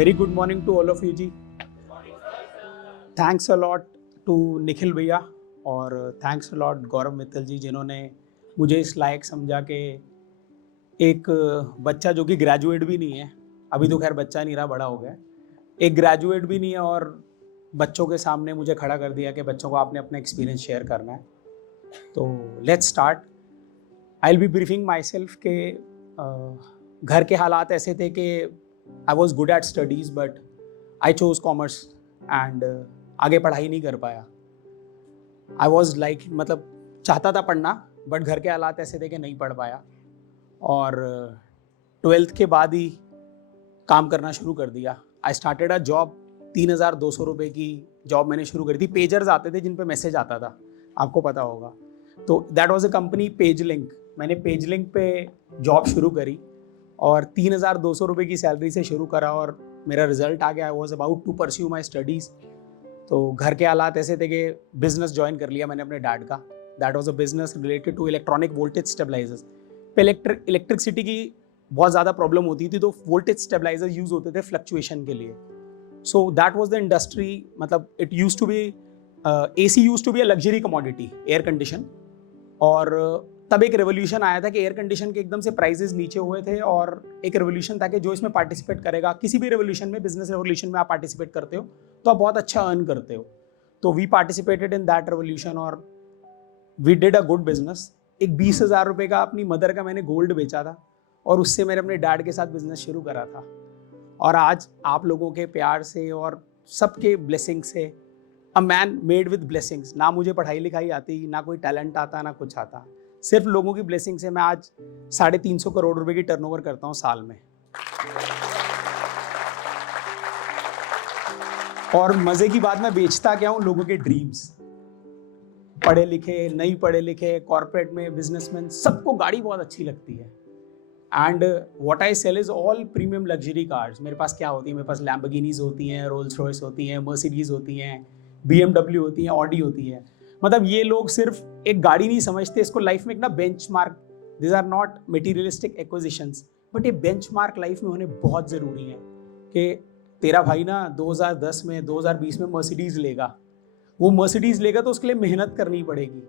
Very good morning to all of you ji. Thanks a lot to Nikhil भैया और thanks a lot गौरव मित्तल जी, जिन्होंने मुझे इस लायक समझा कि एक बच्चा जो कि ग्रेजुएट भी नहीं है, अभी तो खैर बच्चा नहीं रहा, बड़ा हो गया, एक ग्रेजुएट भी नहीं है और बच्चों के सामने मुझे खड़ा कर दिया कि बच्चों को आपने अपना एक्सपीरियंस शेयर करना है. तो let's start. I will be briefing my self के घर के हालात ऐसे थे कि I was good at studies but I chose commerce and आगे पढ़ाई नहीं कर पाया. आई वॉज लाइक मतलब चाहता था पढ़ना बट घर के हालात ऐसे थे कि नहीं पढ़ पाया और 12th के बाद ही काम करना शुरू कर दिया. I started a job. 3,200 रुपये की जॉब मैंने शुरू करी थी. पेजर्स आते थे जिन पे मैसेज आता था, आपको पता होगा. तो that was a company page link. मैंने पेज लिंक पे जॉब शुरू करी और 3,200 रुपये की सैलरी से शुरू करा और मेरा रिजल्ट आ गया. I was about to pursue my studies. तो घर के हालात ऐसे थे कि बिजनेस ज्वाइन कर लिया मैंने अपने डैड का. That was a business related to electronic voltage stabilisers. पे इलेक्ट्रिसिटी की बहुत ज़्यादा प्रॉब्लम होती थी तो वोल्टेज स्टेबलाइजर यूज़ होते थे फ्लक्चुएशन के लिए. So that was the industry. मतलब it use to be AC use to be a luxury commodity, air condition. और तब एक रेवोल्यूशन आया था कि एयर कंडीशन के एकदम से प्राइसेस नीचे हुए थे और एक रेवोल्यूशन था कि जो इसमें पार्टिसिपेट करेगा, किसी भी रेवोल्यूशन में, बिजनेस रेवोल्यूशन में आप पार्टिसिपेट करते हो तो आप बहुत अच्छा अर्न करते हो. तो we participated in that revolution और we did a good business. एक 20,000 रुपये का अपनी मदर का मैंने गोल्ड बेचा था और उससे मैंने अपने डैड के साथ बिजनेस शुरू करा था. और आज आप लोगों के प्यार से और सबके ब्लेसिंग से a man made with blessings. ना मुझे पढ़ाई लिखाई आती, ना कोई टैलेंट आता, ना कुछ आता, सिर्फ लोगों की ब्लेसिंग से मैं आज 350 करोड़ रुपए की टर्नओवर करता हूँ साल में. और मजे की बात, मैं बेचता क्या हूँ? लोगों के ड्रीम्स. पढ़े लिखे, नहीं पढ़े लिखे, कॉर्पोरेट में बिजनेसमैन, सबको गाड़ी बहुत अच्छी लगती है. And what I sell is all premium luxury cars. मेरे पास क्या होती है? मेरे पास लैम्बोर्गिनीज होती हैं, रोल्स रॉयस होती हैं, मर्सिडीज होती हैं, BMW होती हैं, ऑडी होती है. मतलब ये लोग सिर्फ एक गाड़ी नहीं समझते इसको लाइफ में एक ना benchmark. This are not materialistic acquisitions but ये बेंचमार्क लाइफ में होने बहुत ज़रूरी है कि तेरा भाई ना 2010 में 2020 में मर्सिडीज़ लेगा. वो मर्सिडीज़ लेगा तो उसके लिए मेहनत करनी पड़ेगी,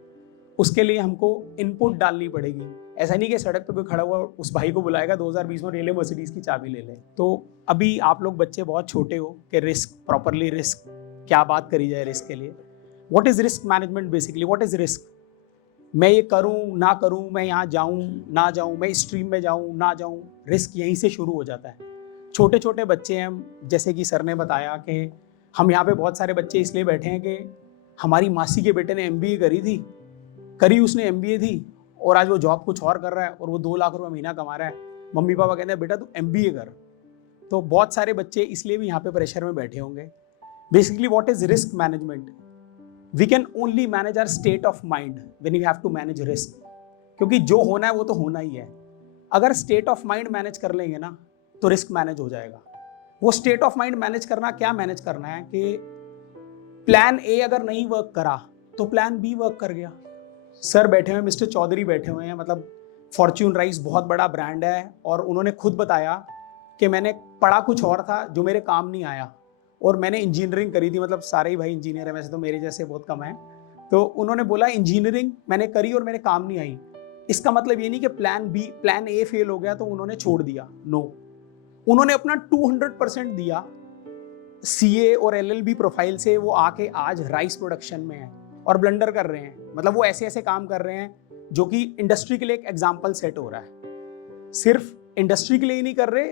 उसके लिए हमको इनपुट डालनी पड़ेगी. ऐसा नहीं कि सड़क पे कोई खड़ा हुआ उस भाई को बुलाएगा 2020 में ले ले मर्सिडीज़ की चाबी ले ले. तो अभी आप लोग बच्चे बहुत छोटे हो कि रिस्क, प्रॉपरली रिस्क क्या बात करी जाए रिस्क के लिए. What is risk management basically? What is risk? मैं ये करूं ना करूं, मैं यहाँ जाऊं ना जाऊं, मैं स्ट्रीम में जाऊं ना जाऊं, रिस्क यहीं से शुरू हो जाता है. छोटे छोटे बच्चे हैं, जैसे कि सर ने बताया कि हम यहाँ पे बहुत सारे बच्चे इसलिए बैठे हैं कि हमारी मासी के बेटे ने MBA करी उसने MBA थी और आज वो जॉब कुछ और कर रहा है और वो 2 लाख रुपए महीना कमा रहा है. मम्मी पापा कहते हैं बेटा तू MBA कर. तो बहुत सारे बच्चे इसलिए भी यहाँ पे प्रेशर में बैठे होंगे. Basically what is risk management? We can only manage our state of mind when you have to manage risk. क्योंकि जो होना है वो तो होना ही है. अगर स्टेट ऑफ माइंड मैनेज कर लेंगे ना तो रिस्क मैनेज हो जाएगा. वो स्टेट ऑफ माइंड मैनेज करना, क्या मैनेज करना है कि प्लान A अगर नहीं वर्क करा तो प्लान B वर्क कर गया. सर बैठे हुए, मिस्टर चौधरी बैठे हुए हैं, मतलब फॉर्च्यून राइस बहुत बड़ा ब्रांड है और उन्होंने खुद बताया कि मैंने पढ़ा कुछ और था जो मेरे काम नहीं आया और मैंने इंजीनियरिंग करी थी. मतलब सारे ही भाई इंजीनियर हैं, वैसे तो मेरे जैसे बहुत कम हैं. तो उन्होंने बोला इंजीनियरिंग मैंने करी और मेरे काम नहीं आई. इसका मतलब ये नहीं कि प्लान A फेल हो गया तो उन्होंने छोड़ दिया. नो, उन्होंने अपना 200% दिया. CA और LLB प्रोफाइल से वो आके आज राइस प्रोडक्शन में है और ब्लेंडर कर रहे हैं. मतलब वो ऐसे ऐसे काम कर रहे हैं जो कि इंडस्ट्री के लिए एक एग्जाम्पल सेट हो रहा है. सिर्फ इंडस्ट्री के लिए ही नहीं कर रहे,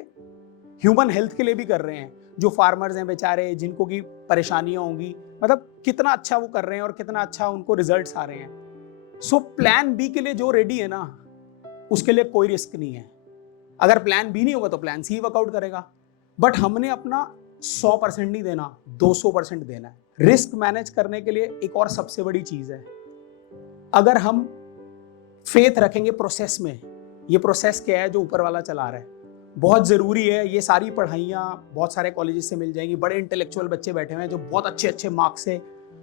ह्यूमन हेल्थ के लिए भी कर रहे हैं. जो फार्मर्स हैं बेचारे, जिनको की परेशानियां होंगी, मतलब कितना अच्छा वो कर रहे हैं और कितना अच्छा उनको रिजल्ट्स आ रहे हैं. सो प्लान B के लिए जो रेडी है ना, उसके लिए कोई रिस्क नहीं है. अगर प्लान B नहीं होगा तो प्लान C वर्कआउट करेगा. बट हमने अपना 100% नहीं देना, 200% देना है. रिस्क मैनेज करने के लिए एक और सबसे बड़ी चीज है, अगर हम फेथ रखेंगे प्रोसेस में. ये प्रोसेस क्या है जो ऊपर वाला चला रहा है, बहुत जरूरी है. ये सारी पढ़ाइयाँ बहुत सारे कॉलेजेस से मिल जाएंगी. बड़े इंटेलेक्चुअल बच्चे बैठे हुए हैं जो बहुत अच्छे अच्छे मार्क्स से,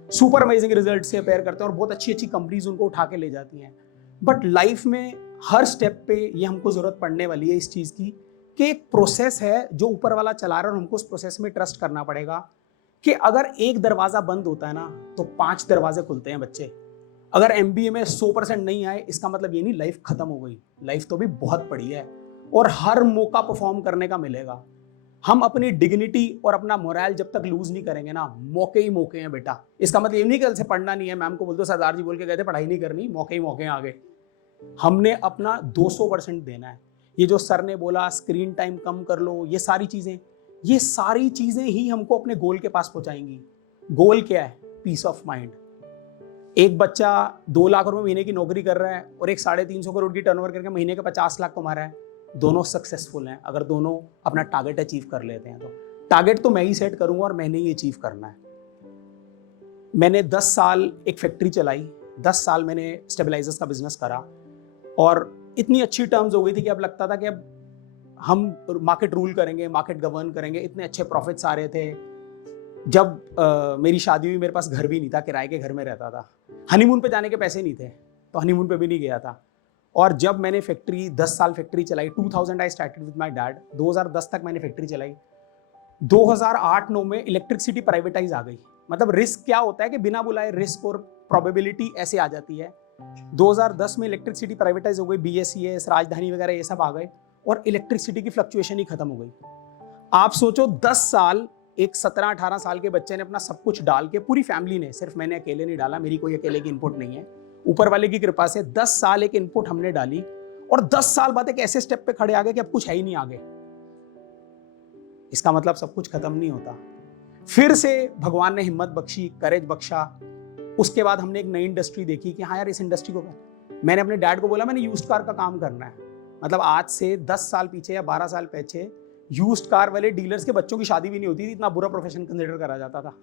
सुपर अमेजिंग रिजल्ट से अपेयर करते हैं और बहुत अच्छी अच्छी कंपनीज उनको उठा के ले जाती हैं. बट लाइफ में हर स्टेप पे ये हमको जरूरत पड़ने वाली है इस चीज की कि एक प्रोसेस है जो ऊपर वाला चला रहा है और हमको उस प्रोसेस में ट्रस्ट करना पड़ेगा कि अगर एक दरवाजा बंद होता है ना तो 5 दरवाजे खुलते हैं बच्चे। अगर एमबीए में 100% नहीं आए इसका मतलब ये नहीं लाइफ खत्म हो गई, लाइफ तो भी बहुत बड़ी है और हर मौका परफॉर्म करने का मिलेगा। हम अपनी डिग्निटी और अपना मोरल जब तक लूज नहीं करेंगे ना, मौके ही मौके हैं बेटा। इसका मतलब ये नहीं कि कल से पढ़ना नहीं है, मैम को बोल दो सरदार जी बोल के गए थे पढ़ाई नहीं करनी, मौके ही मौके हैं आगे। हमने अपना 200% देना है। ये जो सर ने बोला स्क्रीन टाइम कम कर लो, ये सारी चीजें ही हमको अपने गोल के पास पहुंचाएंगी। गोल क्या है? Peace of mind. एक बच्चा 2 लाख रुपए महीने की नौकरी कर रहा है और एक 350 करोड़ की टर्नओवर करके महीने के 50 लाख कमा रहा है, दोनों सक्सेसफुल हैं अगर दोनों अपना टारगेट अचीव कर लेते हैं। तो टारगेट तो मैं ही सेट करूंगा और मैंने ही अचीव करना है। मैंने 10 साल एक फैक्ट्री चलाई, 10 साल मैंने स्टेबलाइजर्स का बिजनेस करा और इतनी अच्छी टर्म्स हो गई थी कि अब लगता था कि अब हम मार्केट रूल करेंगे, मार्केट गवर्न करेंगे। इतने अच्छे प्रॉफिट्स आ रहे थे। जब मेरी शादी हुई मेरे पास घर भी नहीं था, किराए के घर में रहता था। हनीमून पे जाने के पैसे नहीं थे तो हनीमून पे भी नहीं गया था। और जब मैंने फैक्ट्री 10 साल फैक्ट्री चलाई, 2000 I started with my dad, 2010 तक मैंने फैक्ट्री चलाई। 2008-9 में इलेक्ट्रिसिटी प्राइवेटाइज आ गई। मतलब रिस्क क्या होता है कि बिना बुलाए रिस्क और प्रोबेबिलिटी ऐसे आ जाती है। 2010 में इलेक्ट्रिसिटी प्राइवेटाइज हो गई, बीएसईएस, राजधानी वगैरह ये सब आ गए और इलेक्ट्रिसिटी की फ्लक्चुएशन ही खत्म हो गई। आप सोचो 10 साल एक 17-18 साल के बच्चे ने अपना सब कुछ डाल के, पूरी फैमिली ने, सिर्फ मैंने अकेले नहीं डाला, मेरी कोई अकेले की इनपुट नहीं है, ऊपर वाले की कृपा से 10 साल एक इनपुट हमने डाली और 10 साल बाद एक ऐसे स्टेप पे खड़े आ गए कि अब कुछ है ही नहीं आगे। इसका मतलब सब कुछ खत्म नहीं होता। फिर से भगवान ने हिम्मत बख्शी, करेज बख्शा। उसके बाद हमने एक नई इंडस्ट्री देखी कि हाँ यार इस इंडस्ट्री को, मैंने अपने डैड को बोला मैंने यूज्ड कार का काम करना है। मतलब आज से 10 साल पीछे या 12 साल पीछे यूज्ड कार वाले डीलर्स के बच्चों की शादी भी नहीं होती थी, इतना बुरा प्रोफेशन कंसिडर करा जाता था।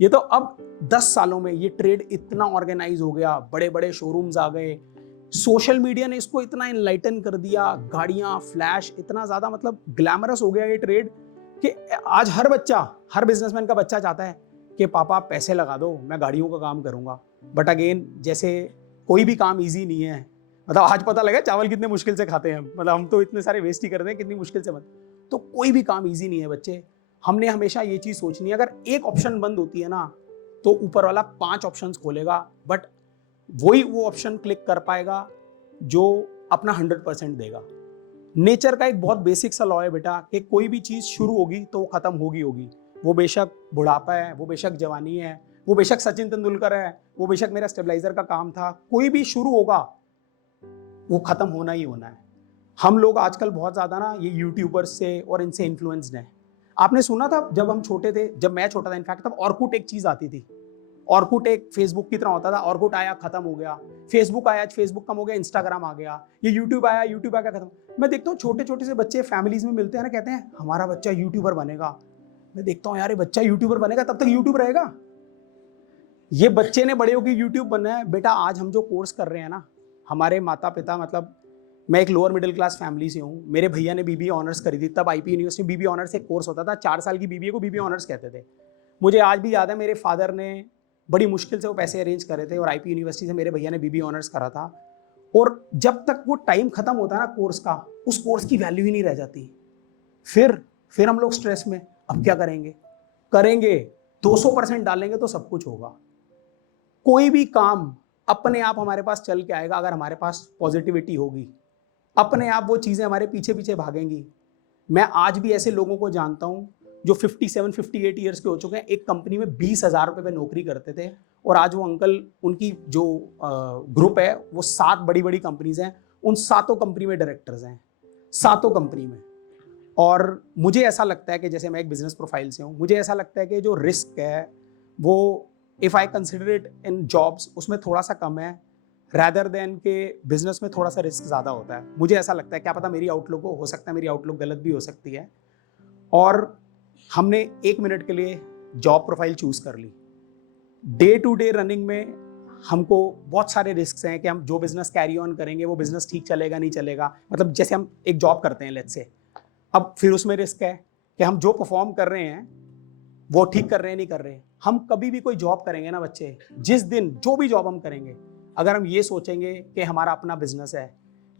ये तो अब 10 सालों में ये ट्रेड इतना ऑर्गेनाइज हो गया, बड़े बड़े शोरूम्स आ गए, सोशल मीडिया ने इसको इतना इनलाइटन कर दिया, गाड़ियां, फ्लैश, इतना ज्यादा मतलब ग्लैमरस हो गया ये ट्रेड कि आज हर बच्चा, हर बिजनेसमैन का बच्चा चाहता है कि पापा पैसे लगा दो, मैं गाड़ियों का काम करूंगा। बट अगेन, जैसे कोई भी काम इजी नहीं है। मतलब आज पता लगा चावल कितने मुश्किल से खाते हैं, मतलब हम तो इतने सारे वेस्ट ही करते हैं, कितनी मुश्किल से तो कोई भी काम इजी नहीं है बच्चे। हमने हमेशा ये चीज सोचनी है, अगर एक ऑप्शन बंद होती है ना तो ऊपर वाला 5 ऑप्शंस खोलेगा, बट वही वो ऑप्शन क्लिक कर पाएगा जो अपना 100% देगा। नेचर का एक बहुत बेसिक सा लॉ है बेटा कि कोई भी चीज शुरू होगी तो वो खत्म होगी। वो बेशक बुढ़ापा है, वो बेशक जवानी है, वो बेशक सचिन तेंदुलकर है, वो बेशक मेरा स्टेबलाइजर का काम था, कोई भी शुरू होगा वो खत्म होना ही होना है। हम लोग आजकल बहुत ज्यादा ना ये यूट्यूबर्स से और इनसे इन्फ्लुएंस्ड हैं। आपने सुना था जब हम छोटे थे, जब मैं छोटा था इनफैक्ट, तब ऑर्कुट एक चीज आती थी। ऑर्कुट एक फेसबुक की तरह होता था। ऑर्कुट आया, खत्म हो गया। फेसबुक आया, फेसबुक कम हो गया, इंस्टाग्राम आ गया। ये यूट्यूब आया, यूट्यूब आ गया, खत्म। मैं देखता हूँ छोटे छोटे से बच्चे फैमिलीज में मिलते हैं ना, कहते हैं हमारा बच्चा यूट्यूबर बनेगा। मैं देखता हूँ यार ये बच्चा यूट्यूबर बनेगा, तब तक यूट्यूब रहेगा? ये बच्चे ने बड़े होकर यूट्यूब बनना है। बेटा आज हम जो कोर्स कर रहे हैं ना, हमारे माता पिता, मतलब मैं एक लोअर मिडिल क्लास फैमिली से हूँ। मेरे भैया ने बीबीए ऑनर्स करी थी, तब आईपी यूनिवर्सिटी बीबीए ऑनर्स एक कोर्स होता था, 4 साल की बीबीए को बीबीए ऑनर्स कहते थे। मुझे आज भी याद है मेरे फादर ने बड़ी मुश्किल से वो पैसे अरेंज करे थे और आईपी यूनिवर्सिटी से मेरे भैया ने बीबीए ऑनर्स करा था। और जब तक वो टाइम खत्म होता है ना कोर्स का, उस कोर्स की वैल्यू ही नहीं रह जाती। फिर हम लोग स्ट्रेस में, अब क्या करेंगे 200% डालेंगे तो सब कुछ होगा। कोई भी काम अपने आप हमारे पास चल के आएगा अगर हमारे पास पॉजिटिविटी होगी। अपने आप वो चीजें हमारे पीछे पीछे भागेंगी। मैं आज भी ऐसे लोगों को जानता हूं जो 57-58 ईयर्स के हो चुके हैं, एक कंपनी में 20,000 रुपए पे नौकरी करते थे और आज वो अंकल, उनकी जो ग्रुप है वो 7 बड़ी बड़ी कंपनीज हैं, उन 7 कंपनी में डायरेक्टर्स हैं, 7 कंपनी में। और मुझे ऐसा लगता है कि जैसे मैं एक बिजनेस प्रोफाइल से हूँ, मुझे ऐसा लगता है कि जो रिस्क है वो if I consider it in jobs उसमें थोड़ा सा कम है रैदर देन के बिजनेस में थोड़ा सा रिस्क ज्यादा होता है। मुझे ऐसा लगता है, क्या पता मेरी आउटलुक हो सकता है मेरी आउटलुक गलत भी हो सकती है। और हमने 1 मिनट के लिए जॉब प्रोफाइल चूज कर ली। डे टू डे रनिंग में हमको बहुत सारे रिस्क हैं कि हम जो बिजनेस कैरी ऑन करेंगे वो बिजनेस ठीक चलेगा नहीं चलेगा। मतलब जैसे हम एक जॉब करते हैं लेट्स से, अब फिर उसमें रिस्क है कि हम जो परफॉर्म कर रहे हैं वो ठीक कर रहे हैं नहीं कर रहे हैं। हम कभी भी कोई जॉब करेंगे ना बच्चे, जिस दिन जो भी जॉब हम करेंगे, अगर हम ये सोचेंगे कि हमारा अपना बिजनेस है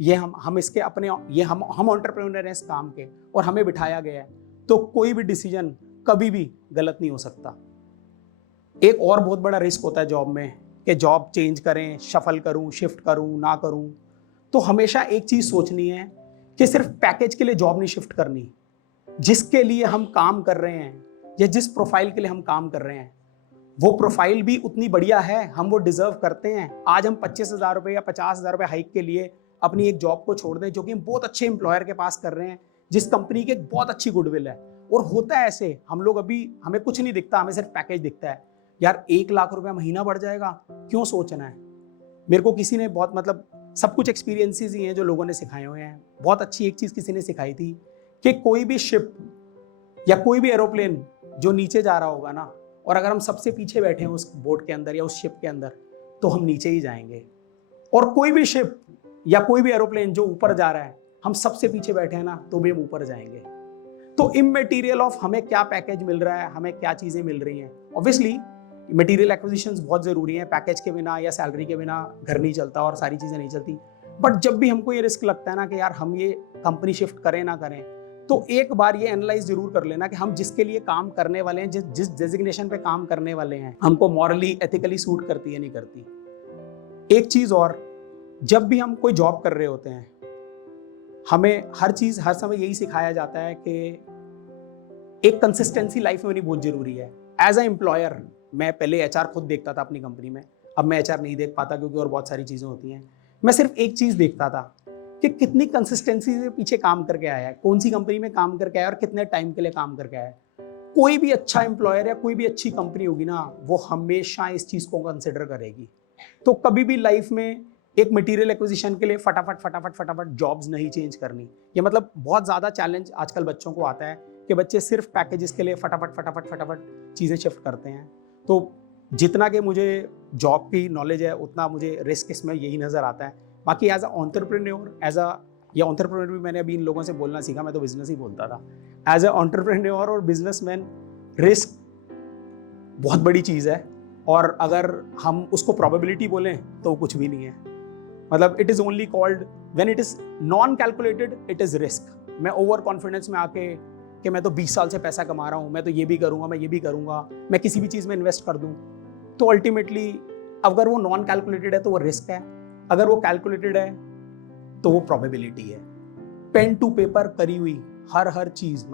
ये हम इसके अपने ये हम एंटरप्रेन्योर हैं इस काम के और हमें बिठाया गया है, तो कोई भी डिसीजन कभी भी गलत नहीं हो सकता। एक और बहुत बड़ा रिस्क होता है जॉब में कि जॉब चेंज करें, शफल करूं, शिफ्ट करूं, ना करूं। तो हमेशा एक चीज सोचनी है कि सिर्फ पैकेज के लिए जॉब नहीं शिफ्ट करनी। जिसके लिए हम काम कर रहे हैं या जिस प्रोफाइल के लिए हम काम कर रहे हैं, वो प्रोफाइल भी उतनी बढ़िया है, हम वो डिजर्व करते हैं। आज हम 25,000 रुपये या 50,000 रुपये हाइक के लिए अपनी एक जॉब को छोड़ दें जो कि हम बहुत अच्छे एम्प्लॉयर के पास कर रहे हैं, जिस कंपनी की बहुत अच्छी गुडविल है। और होता है ऐसे, हम लोग अभी हमें कुछ नहीं दिखता, हमें सिर्फ पैकेज दिखता है। यार 1 लाख रुपया महीना बढ़ जाएगा, क्यों सोचना है। मेरे को किसी ने बहुत सब कुछ एक्सपीरियंसेस ही हैं जो लोगों ने सिखाए हुए हैं। बहुत अच्छी एक चीज़ किसी ने सिखाई थी कि कोई भी शिप या कोई भी एरोप्लेन जो नीचे जा रहा होगा ना, और अगर हम सबसे पीछे बैठे हैं उस बोट के अंदर या उस शिप के अंदर, तो हम नीचे ही जाएंगे। और कोई भी शिप या कोई भी एरोप्लेन जो ऊपर जा रहा है, हम सबसे पीछे बैठे हैं ना, तो भी हम ऊपर जाएंगे। तो इमटेरियल ऑफ हमें क्या पैकेज मिल रहा है, हमें क्या चीज़ें मिल रही हैं। ऑब्वियसली मटेरियल एक्विजिशंस बहुत ज़रूरी हैं, पैकेज के बिना या सैलरी के बिना घर नहीं चलता और सारी चीज़ें नहीं चलती। बट जब भी हमको ये रिस्क लगता है ना कि यार हम ये कंपनी शिफ्ट करें ना करें, तो एक बार ये एनालाइज जरूर कर लेना कि हम जिसके लिए काम करने वाले हैं, जिस डेजिग्नेशन पे काम करने वाले हैं, हमको मॉरली एथिकली सूट करती है नहीं करती। एक चीज़ और, जब भी हम कोई जॉब कर रहे होते हैं, हमें हर समय यही सिखाया जाता है कि एक कंसिस्टेंसी लाइफ में होनी बहुत जरूरी है। एज अ एम्प्लॉयर, मैं पहले एचआर खुद देखता था अपनी कंपनी में, अब मैं एचआर नहीं देख पाता क्योंकि और बहुत सारी चीज़ें होती हैं। मैं सिर्फ एक चीज़ देखता था कि कितनी कंसिस्टेंसी से पीछे काम करके आया है, कौन सी कंपनी में काम करके आया और कितने टाइम के लिए काम करके आया है। कोई भी अच्छा एम्प्लॉयर या कोई भी अच्छी कंपनी होगी ना, वो हमेशा इस चीज़ को कंसिडर करेगी। तो कभी भी लाइफ में एक मटेरियल एक्विजिशन के लिए फटाफट जॉब्स नहीं चेंज करनी। ये बहुत ज़्यादा चैलेंज आजकल बच्चों को आता है कि बच्चे सिर्फ पैकेजेस के लिए फटाफट चीज़ें शिफ्ट करते हैं। तो जितना कि मुझे जॉब की नॉलेज है, उतना मुझे रिस्क इसमें यही नज़र आता है। बाकी एज अ एंटरप्रेन्योर भी मैंने अभी इन लोगों से बोलना सीखा, मैं तो बिजनेस ही बोलता था। एज अ एंटरप्रेन्योर और बिजनेसमैन, रिस्क बहुत बड़ी चीज़ है, और अगर हम उसको प्रोबेबिलिटी बोलें तो कुछ भी नहीं है। It is only called when it is non calculated, it is risk. मैं ओवर कॉन्फिडेंस में आके कि मैं तो 20 साल से पैसा कमा रहा हूँ, मैं तो ये भी करूँगा, मैं ये भी करूँगा, मैं किसी भी चीज़ में इन्वेस्ट कर दूँ, तो अल्टीमेटली अगर वो नॉन कैलकुलेटेड है तो वो रिस्क है, अगर वो कैलकुलेटेड है तो वो प्रोबेबिलिटी है। पेन टू पेपर करी हुई हर चीज़,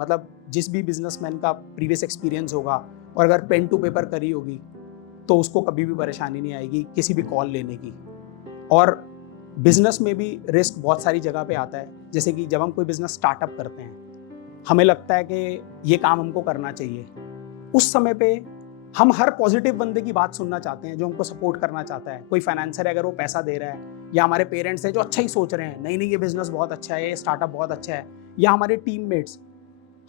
जिस भी बिजनेसमैन का प्रीवियस एक्सपीरियंस होगा, और अगर पेन टू पेपर करी होगी तो उसको कभी भी परेशानी नहीं आएगी किसी भी कॉल लेने की। और बिजनेस में भी रिस्क बहुत सारी जगह पे आता है। जैसे कि जब हम कोई बिजनेस स्टार्टअप करते हैं, हमें लगता है कि ये काम हमको करना चाहिए। उस समय पे हम हर पॉजिटिव बंदे की बात सुनना चाहते हैं जो हमको सपोर्ट करना चाहता है। कोई फाइनेंसर है, अगर वो पैसा दे रहा है, या हमारे पेरेंट्स हैं जो अच्छा ही सोच रहे हैं, नहीं ये बिजनेस बहुत अच्छा है, ये स्टार्टअप बहुत अच्छा है, या हमारे टीममेट्स,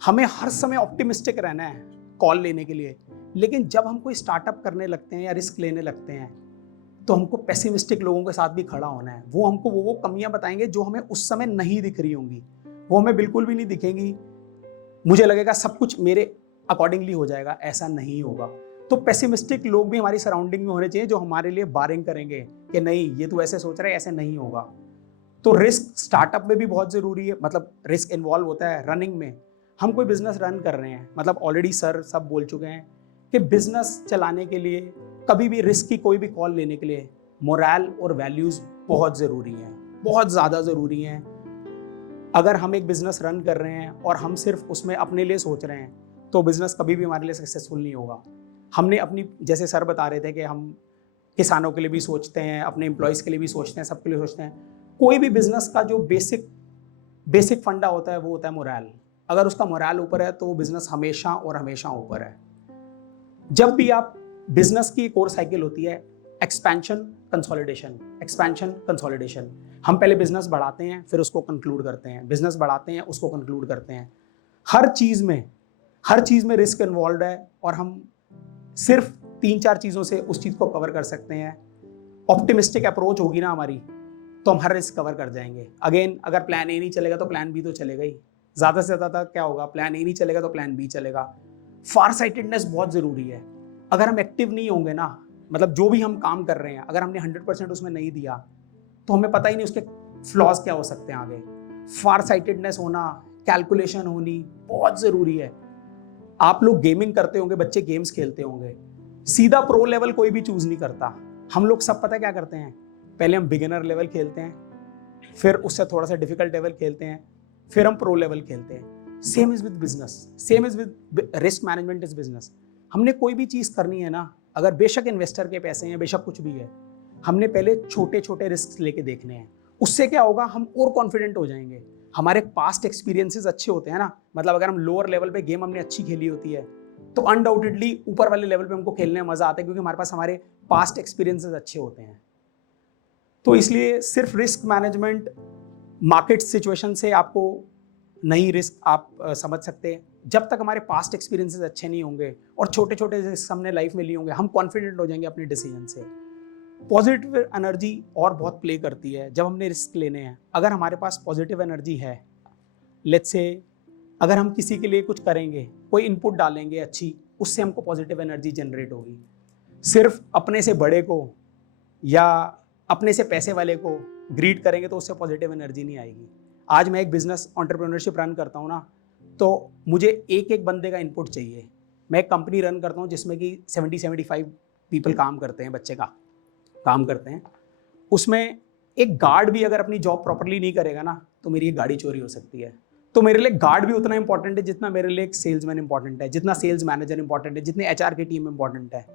हमें हर समय ऑप्टिमिस्टिक रहना है कॉल लेने के लिए। लेकिन जब हम कोई स्टार्टअप करने लगते हैं या रिस्क लेने लगते हैं, तो हमको पेसिमिस्टिक लोगों के साथ भी खड़ा होना है। वो हमको वो कमियां बताएंगे जो हमें उस समय नहीं दिख रही होंगी, वो हमें बिल्कुल भी नहीं दिखेंगी। मुझे लगेगा सब कुछ मेरे अकॉर्डिंगली हो जाएगा, ऐसा नहीं होगा। तो पेसिमिस्टिक लोग भी हमारी सराउंडिंग में होने चाहिए जो हमारे लिए बारिंग करेंगे कि नहीं, ये तू ऐसे सोच रहा है, ऐसे नहीं होगा। तो रिस्क स्टार्टअप में भी बहुत ज़रूरी है, रिस्क इन्वॉल्व होता है रनिंग में। हम कोई बिजनेस रन कर रहे हैं, ऑलरेडी सर सब बोल चुके हैं कि बिजनेस चलाने के लिए, कभी भी रिस्क की कोई भी कॉल लेने के लिए मोरल और वैल्यूज़ बहुत ज़रूरी हैं, बहुत ज़्यादा ज़रूरी हैं। अगर हम एक बिज़नेस रन कर रहे हैं और हम सिर्फ उसमें अपने लिए सोच रहे हैं, तो बिज़नेस कभी भी हमारे लिए सक्सेसफुल नहीं होगा। हमने अपनी, जैसे सर बता रहे थे कि हम किसानों के लिए भी सोचते हैं, अपने एम्प्लॉयज़ के लिए भी सोचते हैं, सबके लिए सोचते हैं। कोई भी बिज़नेस का जो बेसिक फंडा होता है वो होता है मोरल। अगर उसका मोरल ऊपर है तो वो बिज़नेस हमेशा और हमेशा ऊपर है। जब भी आप बिज़नेस की एक और साइकिल होती है, एक्सपेंशन कंसोलिडेशन। हम पहले बिजनेस बढ़ाते हैं, फिर उसको कंक्लूड करते हैं, बिजनेस बढ़ाते हैं, उसको कंक्लूड करते हैं। हर चीज़ में रिस्क इन्वॉल्व है, और हम सिर्फ 3-4 चीज़ों से उस चीज़ को कवर कर सकते हैं। ऑप्टिमिस्टिक अप्रोच होगी ना हमारी, तो हम हर रिस्क कवर कर जाएंगे। अगेन, अगर प्लान ए नहीं चलेगा तो प्लान बी तो चलेगा ही। ज़्यादा से ज़्यादा क्या होगा, प्लान ए नहीं चलेगा तो प्लान बी चलेगा। फार साइटेडनेस बहुत ज़रूरी है। अगर हम एक्टिव नहीं होंगे ना, जो भी हम काम कर रहे हैं, अगर हमने 100% उसमें नहीं दिया, तो हमें पता ही नहीं उसके फ्लॉज क्या हो सकते हैं आगे, फार साइटेडनेस होना, कैलकुलेशन होनी बहुत ज़रूरी है। आप लोग गेमिंग करते होंगे, बच्चे गेम्स खेलते होंगे, सीधा प्रो लेवल कोई भी चूज नहीं करता। हम लोग सब पता क्या करते हैं, पहले हम बिगिनर लेवल खेलते हैं, फिर उससे थोड़ा सा डिफिकल्ट लेवल खेलते हैं, फिर हम प्रो लेवल खेलते हैं। Same is with business, same is with risk management is business. हमने कोई भी चीज़ करनी है ना, अगर बेशक इन्वेस्टर के पैसे हैं, बेशक कुछ भी है, हमने पहले छोटे छोटे रिस्क लेके देखने हैं। उससे क्या होगा, हम और कॉन्फिडेंट हो जाएंगे। हमारे पास्ट एक्सपीरियंसेस अच्छे होते हैं ना, मतलब अगर हम लोअर लेवल पे गेम हमने अच्छी खेली होती है तो अनडाउटेडली ऊपर वाले लेवल पे हमको खेलने में मजा आता है, क्योंकि हमारे पास हमारे पास्ट एक्सपीरियंसेस अच्छे होते हैं। तो इसलिए सिर्फ रिस्क मैनेजमेंट मार्केट सिचुएशन से आपको नहीं रिस्क आप समझ सकते हैं। जब तक हमारे पास्ट एक्सपीरियंसेस अच्छे नहीं होंगे और छोटे छोटे रिस्क हमने लाइफ में लिए होंगे, हम कॉन्फिडेंट हो जाएंगे अपने डिसीजन से। पॉजिटिव एनर्जी और बहुत प्ले करती है जब हमने रिस्क लेने हैं। अगर हमारे पास पॉजिटिव एनर्जी है, लेट्स से अगर हम किसी के लिए कुछ करेंगे, कोई इनपुट डालेंगे अच्छी, उससे हमको पॉजिटिव एनर्जी जनरेट होगी। सिर्फ अपने से बड़े को या अपने से पैसे वाले को ग्रीट करेंगे तो उससे पॉजिटिव एनर्जी नहीं आएगी। आज मैं एक बिजनेस एंटरप्रेन्योरशिप रन करता हूँ ना, तो मुझे एक एक बंदे का इनपुट चाहिए। मैं एक कंपनी रन करता हूँ जिसमें कि 70-75 पीपल काम करते हैं, बच्चे का काम करते हैं। उसमें एक गार्ड भी अगर अपनी जॉब प्रॉपर्ली नहीं करेगा ना, तो मेरी एक गाड़ी चोरी हो सकती है। तो मेरे लिए गार्ड भी उतना इंपॉर्टेंट है जितना मेरे लिए एक सेल्समैन इंपॉर्टेंट है, जितना सेल्स मैनेजर इंपॉर्टेंट है, जितने एचआर की टीम इंपॉर्टेंट है।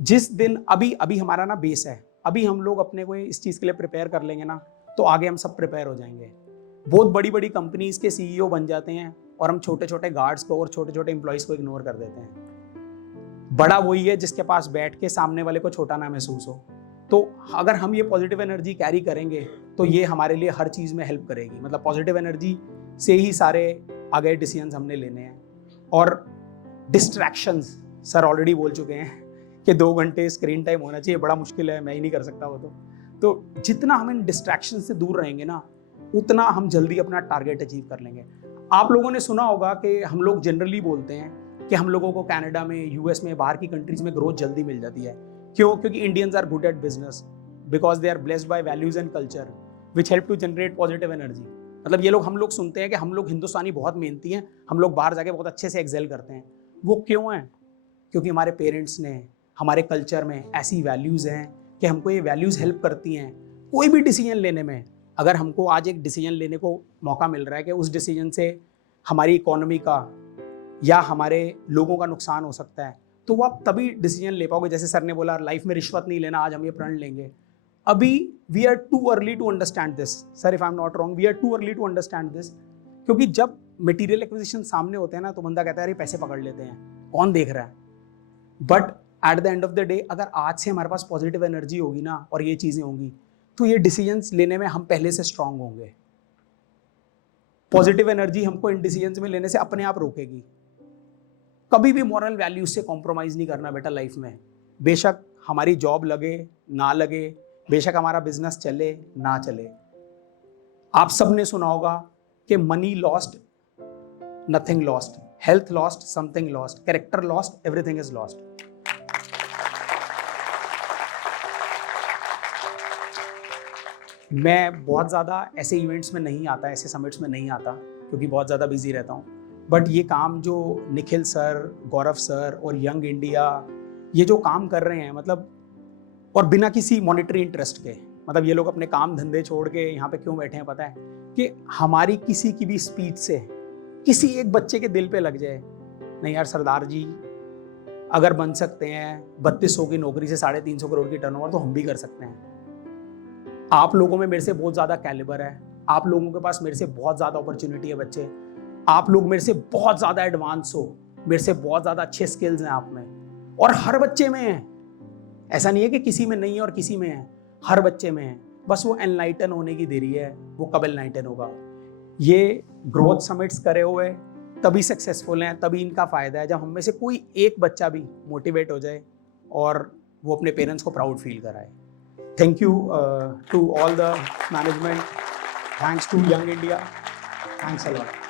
जिस दिन अभी हमारा ना बेस है, अभी हम लोग अपने को इस चीज़ के लिए प्रिपेयर कर लेंगे ना, तो आगे हम सब प्रिपेयर हो जाएंगे। बहुत बड़ी बड़ी कंपनीज के सीईओ बन जाते हैं और हम छोटे छोटे गार्ड्स को और छोटे छोटे एम्प्लॉयज़ को इग्नोर कर देते हैं। बड़ा वही है जिसके पास बैठ के सामने वाले को छोटा ना महसूस हो। तो अगर हम ये पॉजिटिव एनर्जी कैरी करेंगे तो ये हमारे लिए हर चीज़ में हेल्प करेगी। मतलब पॉजिटिव एनर्जी से ही सारे आगे डिसीजंस हमने लेने हैं। और डिस्ट्रैक्शंस, सर ऑलरेडी बोल चुके हैं कि 2 घंटे स्क्रीन टाइम होना चाहिए, बड़ा मुश्किल है, मैं ही नहीं कर सकता वो। तो जितना हम इन डिस्ट्रैक्शन से दूर रहेंगे ना, उतना हम जल्दी अपना टारगेट अचीव कर लेंगे। आप लोगों ने सुना होगा कि हम लोग जनरली बोलते हैं कि हम लोगों को कनाडा में, यूएस में, बाहर की कंट्रीज में ग्रोथ जल्दी मिल जाती है। क्यों? क्योंकि Indians are good at business because they are blessed by values and culture which help to generate positive energy. मतलब ये लोग, हम लोग सुनते हैं कि हम लोग हिंदुस्तानी बहुत मेहनती हैं, हम लोग बाहर जाके बहुत अच्छे से एक्सेल करते हैं। वो क्यों है? क्योंकि हमारे पेरेंट्स ने, हमारे कल्चर में ऐसी वैल्यूज़ हैं कि हमको ये वैल्यूज़ हेल्प करती हैं कोई भी डिसीजन लेने में। अगर हमको आज एक डिसीजन लेने को मौका मिल रहा है कि उस डिसीजन से हमारी इकोनॉमी का या हमारे लोगों का नुकसान हो सकता है, तो वो आप तभी डिसीजन ले पाओगे। जैसे सर ने बोला लाइफ में रिश्वत नहीं लेना, आज हम ये प्रण लेंगे। अभी we are too early to understand this, sir if I am not wrong, we are too early to understand this. क्योंकि जब मटेरियल एक्विजिशन सामने होते हैं ना, तो बंदा कहता है अरे पैसे पकड़ लेते हैं, कौन देख रहा है। But at the end of the day, अगर आज से हमारे पास पॉजिटिव एनर्जी होगी ना और ये चीज़ें होंगी, तो ये डिसीजंस लेने में हम पहले से स्ट्रांग होंगे। पॉजिटिव एनर्जी हमको इन डिसीजंस में लेने से अपने आप रोकेगी। कभी भी मॉरल वैल्यूज से कॉम्प्रोमाइज़ नहीं करना बेटा लाइफ में। बेशक हमारी जॉब लगे ना लगे, बेशक हमारा बिजनेस चले ना चले। आप सबने सुना होगा कि money lost nothing lost, health lost something lost, character lost everything is lost. मैं बहुत ज़्यादा ऐसे इवेंट्स में नहीं आता, ऐसे समिट्स में नहीं आता, क्योंकि बहुत ज़्यादा बिजी रहता हूँ। बट ये काम जो निखिल सर, गौरव सर और यंग इंडिया ये जो काम कर रहे हैं, मतलब, और बिना किसी मॉनिटरी इंटरेस्ट के, मतलब ये लोग अपने काम धंधे छोड़ के यहाँ पे क्यों बैठे हैं पता है? कि हमारी किसी की भी स्पीच से किसी एक बच्चे के दिल पे लग जाए, नहीं यार सरदार जी अगर बन सकते हैं 3200 की नौकरी से 350 करोड़ की टर्नओवर, तो हम भी कर सकते हैं। आप लोगों में मेरे से बहुत ज़्यादा कैलिबर है, आप लोगों के पास मेरे से बहुत ज़्यादा अपॉर्चुनिटी है बच्चे, आप लोग मेरे से बहुत ज़्यादा एडवांस हो, मेरे से बहुत ज़्यादा अच्छे स्किल्स हैं आप में, और हर बच्चे में है। ऐसा नहीं है कि किसी में नहीं है और किसी में है, हर बच्चे में है। बस वो एनलाइटन होने की देरी है, वो कब एनलाइटन होगा। ये ग्रोथ समिट्स करे हुए तभी सक्सेसफुल हैं, तभी इनका फ़ायदा है जब हम में से कोई एक बच्चा भी मोटिवेट हो जाए और वो अपने पेरेंट्स को प्राउड फील कराए। Thank you to all the management, thanks to young India, thanks a lot.